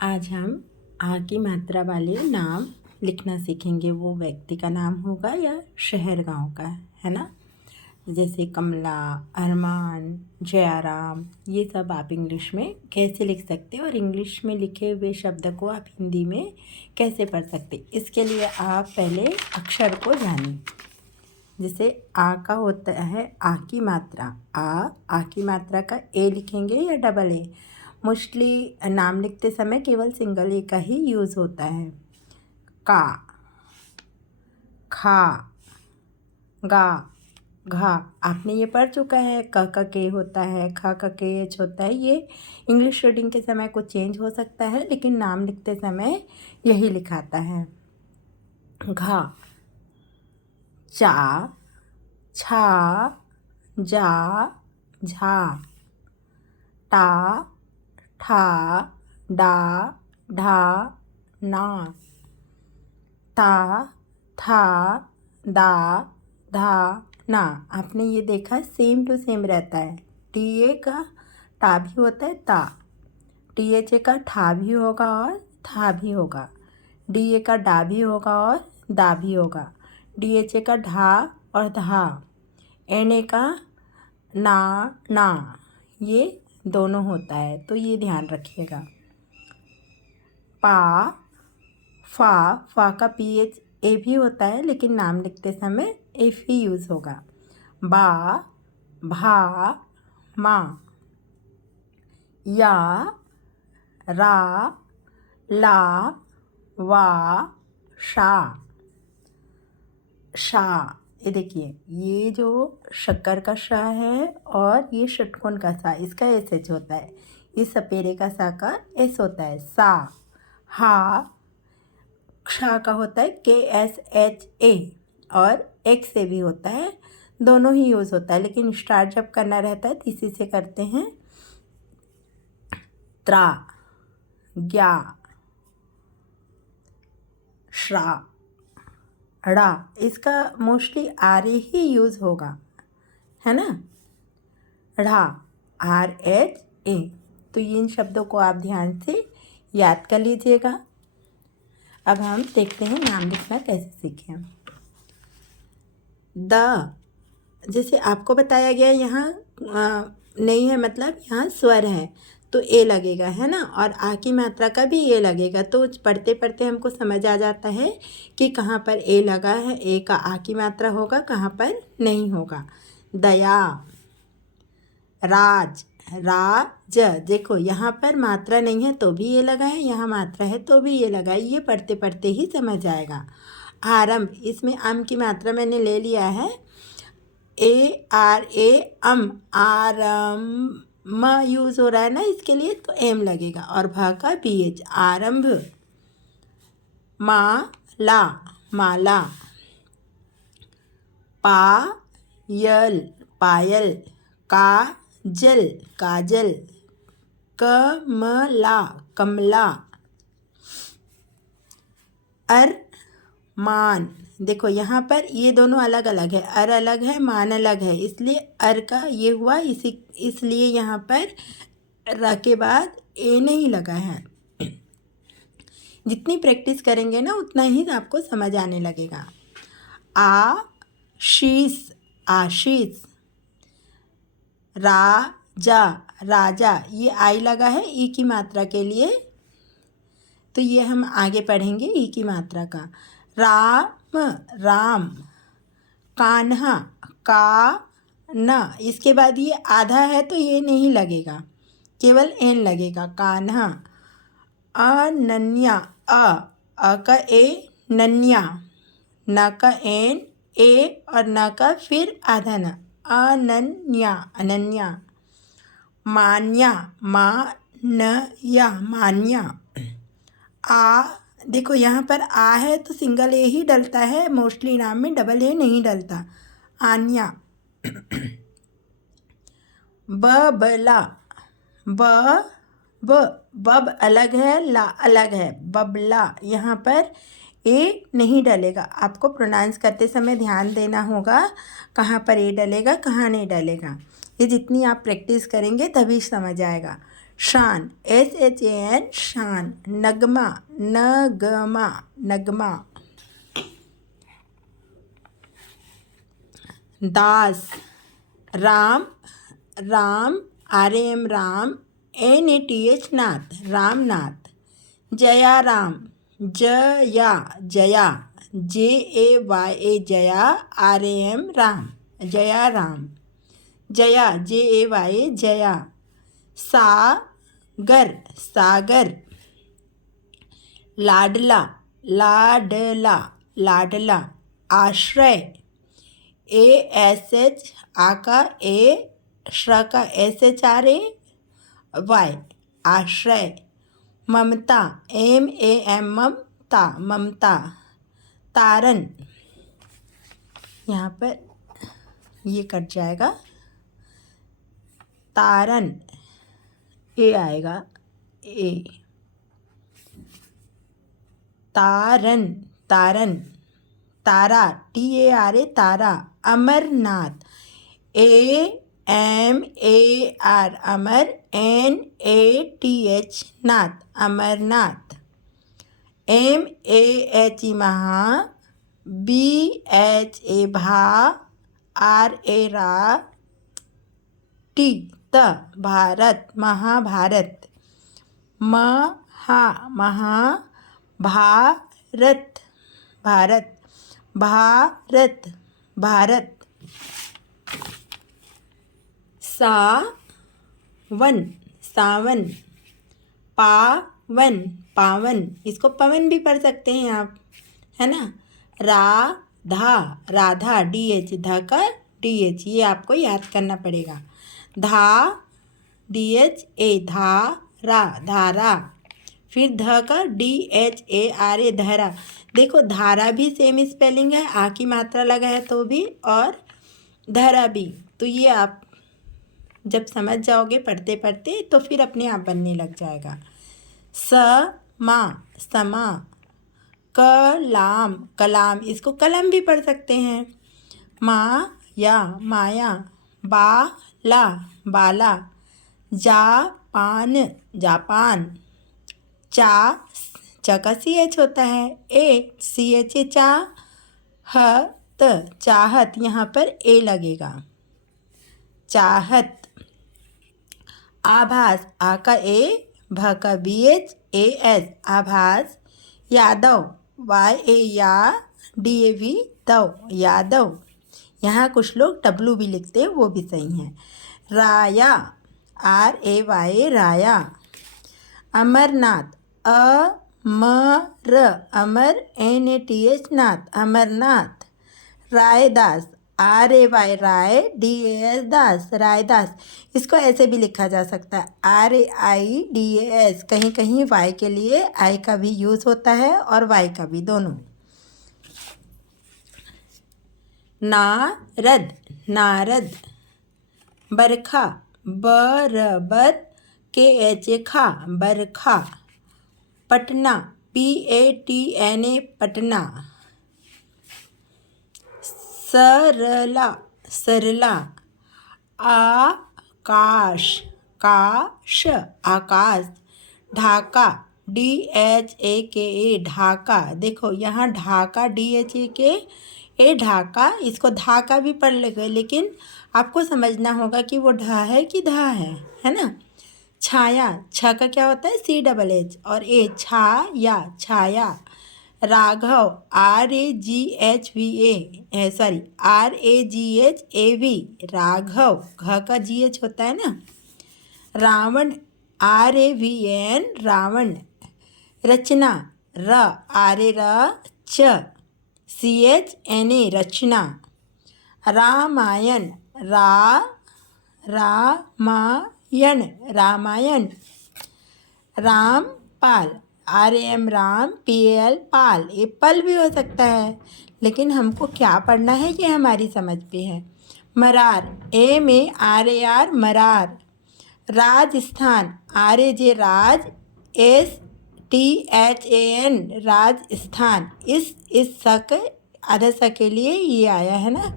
आज हम आ की मात्रा वाले नाम लिखना सीखेंगे। वो व्यक्ति का नाम होगा या शहर गांव का, है ना। जैसे कमला, अरमान, जयाराम, ये सब आप इंग्लिश में कैसे लिख सकते हैं और इंग्लिश में लिखे हुए शब्द को आप हिंदी में कैसे पढ़ सकते। इसके लिए आप पहले अक्षर को जानें। जैसे आ का होता है आ की मात्रा, आ की मात्रा का ए लिखेंगे या डबल ए। मोस्टली नाम लिखते समय केवल सिंगल ए का ही यूज़ होता है। का, खा, गा, घा, आपने ये पढ़ चुका है। क का के होता है, ख का के एच होता है। ये इंग्लिश रीडिंग के समय कुछ चेंज हो सकता है, लेकिन नाम लिखते समय यही लिखाता है। घा, चा, छा, जा, झा, टा, ठा, डा, ढा, ना, ता, था, दा, धा, ना। आपने ये देखा सेम टू सेम रहता है। टी ए का टा भी होता है ता, टी एच ए का ठा भी होगा और था भी होगा, डी ए का डा भी होगा और दा भी होगा, डी एच ए का ढा और धा, एन ए का ना, ये दोनों होता है, तो ये ध्यान रखिएगा। पा, फा का पी एच ए भी होता है, लेकिन नाम लिखते समय एफ ही यूज़ होगा। बा, भा, मा, या, रा, ला, वा, शा, शा। ये देखिए, ये जो शक्कर का शा है और ये षटकोण का सा, इसका एस एच होता है। ये सपेरे का सा का एस होता है। सा, हा, क्षा का होता है के एस एच ए और एक्स से भी होता है। दोनों ही यूज़ होता है, लेकिन स्टार्ट जब करना रहता है तो इसी से करते हैं। त्रा, ज्ञा, श्रा, ड़ा, इसका मोस्टली आर ए ही यूज़ होगा, है ना। ढ़ा, आर एच ए। तो इन शब्दों को आप ध्यान से याद कर लीजिएगा। अब हम देखते हैं नाम लिखना कैसे सीखें। द, जैसे आपको बताया गया यहाँ नहीं है, मतलब यहाँ स्वर है तो ए लगेगा, है ना। और आ की मात्रा का भी ए लगेगा, तो पढ़ते पढ़ते हमको समझ आ जाता है कि कहाँ पर ए लगा है, ए का आ की मात्रा होगा, कहाँ पर नहीं होगा। दया, राज, राज, देखो यहाँ पर मात्रा नहीं है तो भी ये लगा है, यहाँ मात्रा है तो भी ये लगा है। ये पढ़ते पढ़ते ही समझ आएगा। आरंभ, इसमें अम की मात्रा मैंने ले लिया है, A R A um, आरम use हो रहा है ना, इसके लिए तो एम लगेगा। और भा का बी एच, आरंभ। माला, माला, पायल, पायल, काजल, काजल, कमला, कमला, अरमान, देखो यहाँ पर ये दोनों अलग अलग है, अर अलग है, मान अलग है, इसलिए अर का ये हुआ, इसलिए यहाँ पर र के बाद ए नहीं लगा है। जितनी प्रैक्टिस करेंगे ना उतना ही आपको समझ आने लगेगा। आशीष, आशीष, राजा, राजा, ये आई लगा है ई की मात्रा के लिए, तो ये हम आगे पढ़ेंगे ई की मात्रा का। राम, राम, कान्हा, का न, इसके बाद ये आधा है तो ये नहीं लगेगा, केवल एन लगेगा। कान्हा, अनन्या, अ का ए, नन्या, न का एन ए और न का फिर आधा न, अनन्या, अनन्या। मान्या, मान्या, मान्या। आ, देखो यहाँ पर आ है तो सिंगल ए ही डलता है, मोस्टली नाम में डबल ए नहीं डलता। आन्या। बबला, बब अलग है, ला अलग है, बबला, यहाँ पर ए नहीं डलेगा। आपको प्रोनाउंस करते समय ध्यान देना होगा कहाँ पर ए डलेगा, कहाँ नहीं डलेगा। ये जितनी आप प्रैक्टिस करेंगे तभी समझ आएगा। शान, SHAN, शान। नगमा, नगमा, नगमा। दास, राम, राम, RAM, राम, NATH, नाथ, Ramnath. Jaya Ram, Jaya, Jaya, JAYA, Jaya, RAM, Ram, Jaya Ram. Jaya, JAY, Jaya. सागर, सागर। लाडला, लाडला, लाडला। आश्रय, ASH, आ का A, श्र का SHRAY, आश्रय। ममता, MAM, ममता, ममता। तारन, यहाँ पर ये कट जाएगा, तारन, A आएगा, A। तारन, तारन। तारा, TARA, तारा। अमरनाथ, AMAR, अमर, NATH, नाथ, अमरनाथ। MAHE, महा, BHA, भा, RA, रा, T, त, भारत, महाभारत। महा, महा, भारत, भारत, भारत, भारत। सावन, सावन। पावन, पावन, इसको पवन भी पढ़ सकते हैं आप, है ना। राधा, राधा, DH, ध का DH, ये आपको याद करना पड़ेगा। धा, DHA, धारा, धारा। फिर ध का DHARA, धरा। देखो धारा भी सेम स्पेलिंग है, आ की मात्रा लगा है तो भी, और धरा भी। तो ये आप जब समझ जाओगे पढ़ते पढ़ते तो फिर अपने आप बनने लग जाएगा। समा, समा। कलाम, कलाम, इसको कलम भी पढ़ सकते हैं। माया, माया। बाला, बाला। Japan, Japan. चा, च का CH होता है, CH, चा, हत, चाहत, यहाँ पर A लगेगा, चाहत। आभास, आ का A, भ का BH, AS, आभास। यादव, YA, या, DAV, दव, यादव। यहाँ कुछ लोग W भी लिखते हैं, वो भी सही है। राया, RAY, राया। अमरनाथ, अमर, अमर, NATH, नाथ, अमरनाथ। रायदास, RAY, राय, DAS, दास, रायदास। इसको ऐसे भी लिखा जा सकता है, RAIDAS। कहीं कहीं Y के लिए I का भी यूज़ होता है और Y का भी, दोनों। नारद, नारद। बरखा, बरबर, KH, खा, बरखा। पटना, PATNA, पटना। सरला, सरला। आकाश, काश, आकाश। ढाका, DHAKA, ढाका। देखो यहाँ ढाका, DHAKA, ढाका। इसको धाका भी पढ़ लेंगे, लेकिन आपको समझना होगा कि वो ढा है कि धा है ना। छाया, छ का क्या होता है, CHH और A, Chhaya, Chhaya. Raghav, RAGHVA, sorry, RAGHAV, Raghav. घ का GH होता है ना। रावण, RAVN, रावण। रचना, RARCHNA, रचना। रामायण, रामायण, रामायण। रामपाल, RAM, राम, PAL, पाल। ये पल भी हो सकता है, लेकिन हमको क्या पढ़ना है ये हमारी समझ पे है। मरार, MARAR, मरार। राजस्थान, RAJ, राज, STHAN, राजस्थान। इस सक, आधा स के लिए ये आया है ना।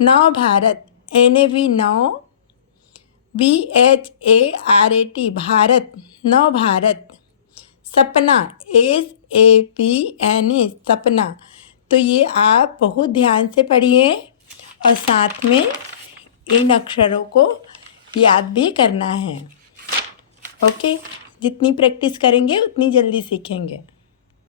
नव भारत, NAV, नौ। BHARAT भारत, नव भारत। सपना, SAPNA सपना। तो ये आप बहुत ध्यान से पढ़िए और साथ में इन अक्षरों को याद भी करना है। ओके, जितनी प्रैक्टिस करेंगे उतनी जल्दी सीखेंगे।